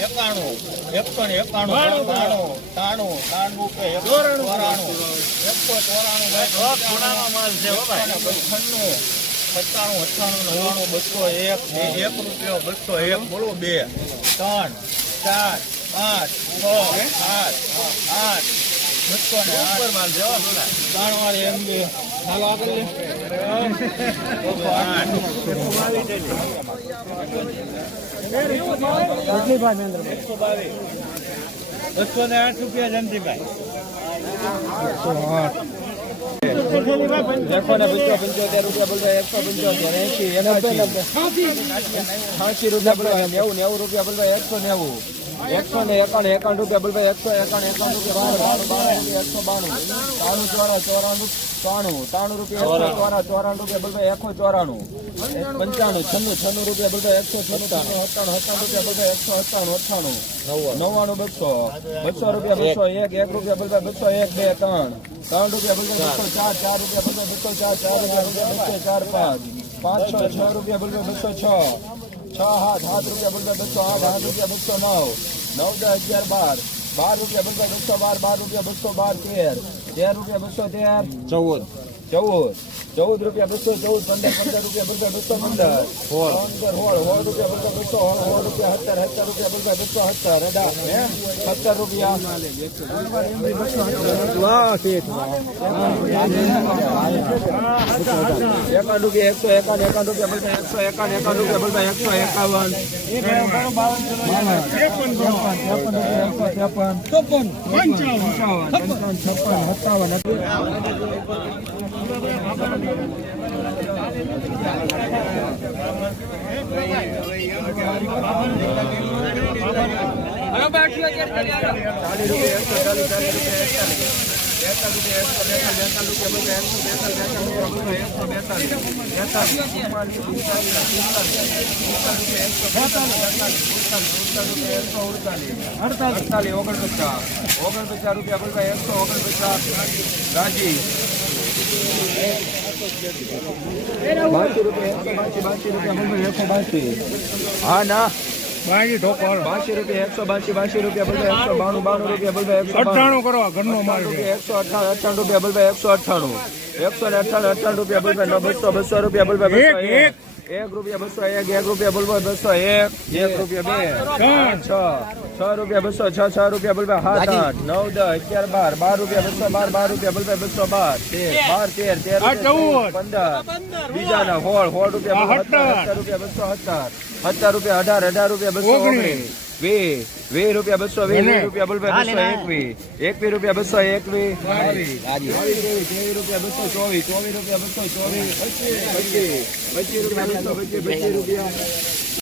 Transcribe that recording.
એકાણું એકસો ને એકાણું ત્રાણું ત્રાણું રૂપિયા ચોરાણું એકસો ચોરાણું છન્નું સત્તાણું અઠ્ઠાણું નવ્વાણું બસો એક એક રૂપિયો બસો એક બોલો બે. ત્રણ ચાર પાંચ છ સાત આઠ બસો ને આઠ. ત્રણ વાર એમ બે. હાલો આગળ લે. બસો આઠ બસો ને આઠ રૂપિયા જયંતિભાઈ. એકસો ને પંચો પંચોતેર રૂપિયા બોલવા એકસો પંચોતેર એસી છ્યાસી રૂપિયા બોલવા નેવું રૂપિયા બોલવા એકસો નેવું એકસો ને એકાણ એકાણું રૂપિયા બોલવા એકસો એકાણું એકાણું રૂપિયા એકસો બાણું ત્રાણું ચોરા ચોરાણું ત્રાણું ત્રાણું રૂપિયા ચોરા ચોરાણું રૂપિયા બોલવા એકસો ચોરાણું પંચાણું છન્નું છન્નું રૂપિયા બોલવા એકસો સત્તાણું સત્તાણું સત્તાણું રૂપિયા બોલવા એકસો અઠ્ઠાણું અઠ્ઠાણું નવ્વાણું. બસો. બસો રૂપિયા બસો એક એક રૂપિયા બધા બસો એક બે ત્રણ. ત્રણ રૂપિયા બધા બસો ચાર ચાર રૂપિયા બધા બસો ચાર ચાર રૂપિયા બસો ચાર પાંચ. પાંચ છ રૂપિયા બધા બસો છ. છ સાત સાત રૂપિયા બધા બસો આઠ આઠ રૂપિયા બસો નવ. નવ દસ અગિયાર બાર. બાર રૂપિયા બધા બસો બાર બાર રૂપિયા બસો બાર તેર. તેર રૂપિયા બસો તેર. ચૌદ. ચૌદ. ચૌદ રૂપિયા બસો ચૌદ પંદર પંદર રૂપિયા બસો બસો પંદર. હોળ. પંદર હોળ હોળ રૂપિયા બસો બસો સોળ હોળ રૂપિયા સત્તર સત્તર રૂપિયા બસો બસો સત્તર. અઢાર સત્તર રૂપિયા. એકાદ રૂપિયા એકસો એકાદ એકાદ રૂપિયા બોલતા એકસો એકાદ એકાદ રૂપિયા બધા એકસો એકાવન. છપ્પન પંચાવન છપ્પન સત્તાવન. અડતાલીસ ઓગણપચાસ ઓગણપચાસ રૂપિયા બોલતા એકસો ઓગણપચાસ. રાજી. બાસી રૂપિયા બાસી બાસી રૂપિયા એકસો બાસી. હા ના. બાસી રૂપિયા એકસો બાસી બાસી રૂપિયા બોલતા એકસો બાણું બાણું રૂપિયા બોલતા એકસો અઠ્ઠાણું કરો ઘરનો માલ એકસો અઠ્ઠાણું અઠ્ઠાણું રૂપિયા બોલતા એકસો અઠ્ઠાણું. એકસો ને અઠ્ઠાણું અઠ્ઠાણું રૂપિયા બોલતા બસો બસો રૂપિયા એક એક રૂપિયા બસો એક એક રૂપિયા બોલવો બસો એક એક રૂપિયા બે છ છ રૂપિયા બસો છ છ રૂપિયા બોલવા સાત આઠ નવ દસ અગિયાર બાર બાર રૂપિયા બસો બાર બાર રૂપિયા બોલવા બસો બાર તેર બાર તેર તેર પંદર બીજા ના હોળ હોળ રૂપિયા રૂપિયા બસો સત્તર સત્તર રૂપિયા અઢાર અઢાર રૂપિયા બસો ઓગણીસ. વીસ વીસ રૂપિયા બસો વીસ વીસ રૂપિયા બોલવા બસો એકવીસ એકવી. રૂપિયા બસો એક ત્રેવીસ રૂપિયા બસો ચોવીસ ચોવીસ રૂપિયા બસો ચોવીસ. પચીસ પચીસ પચીસ રૂપિયા બસો પચીસ પચીસ રૂપિયા.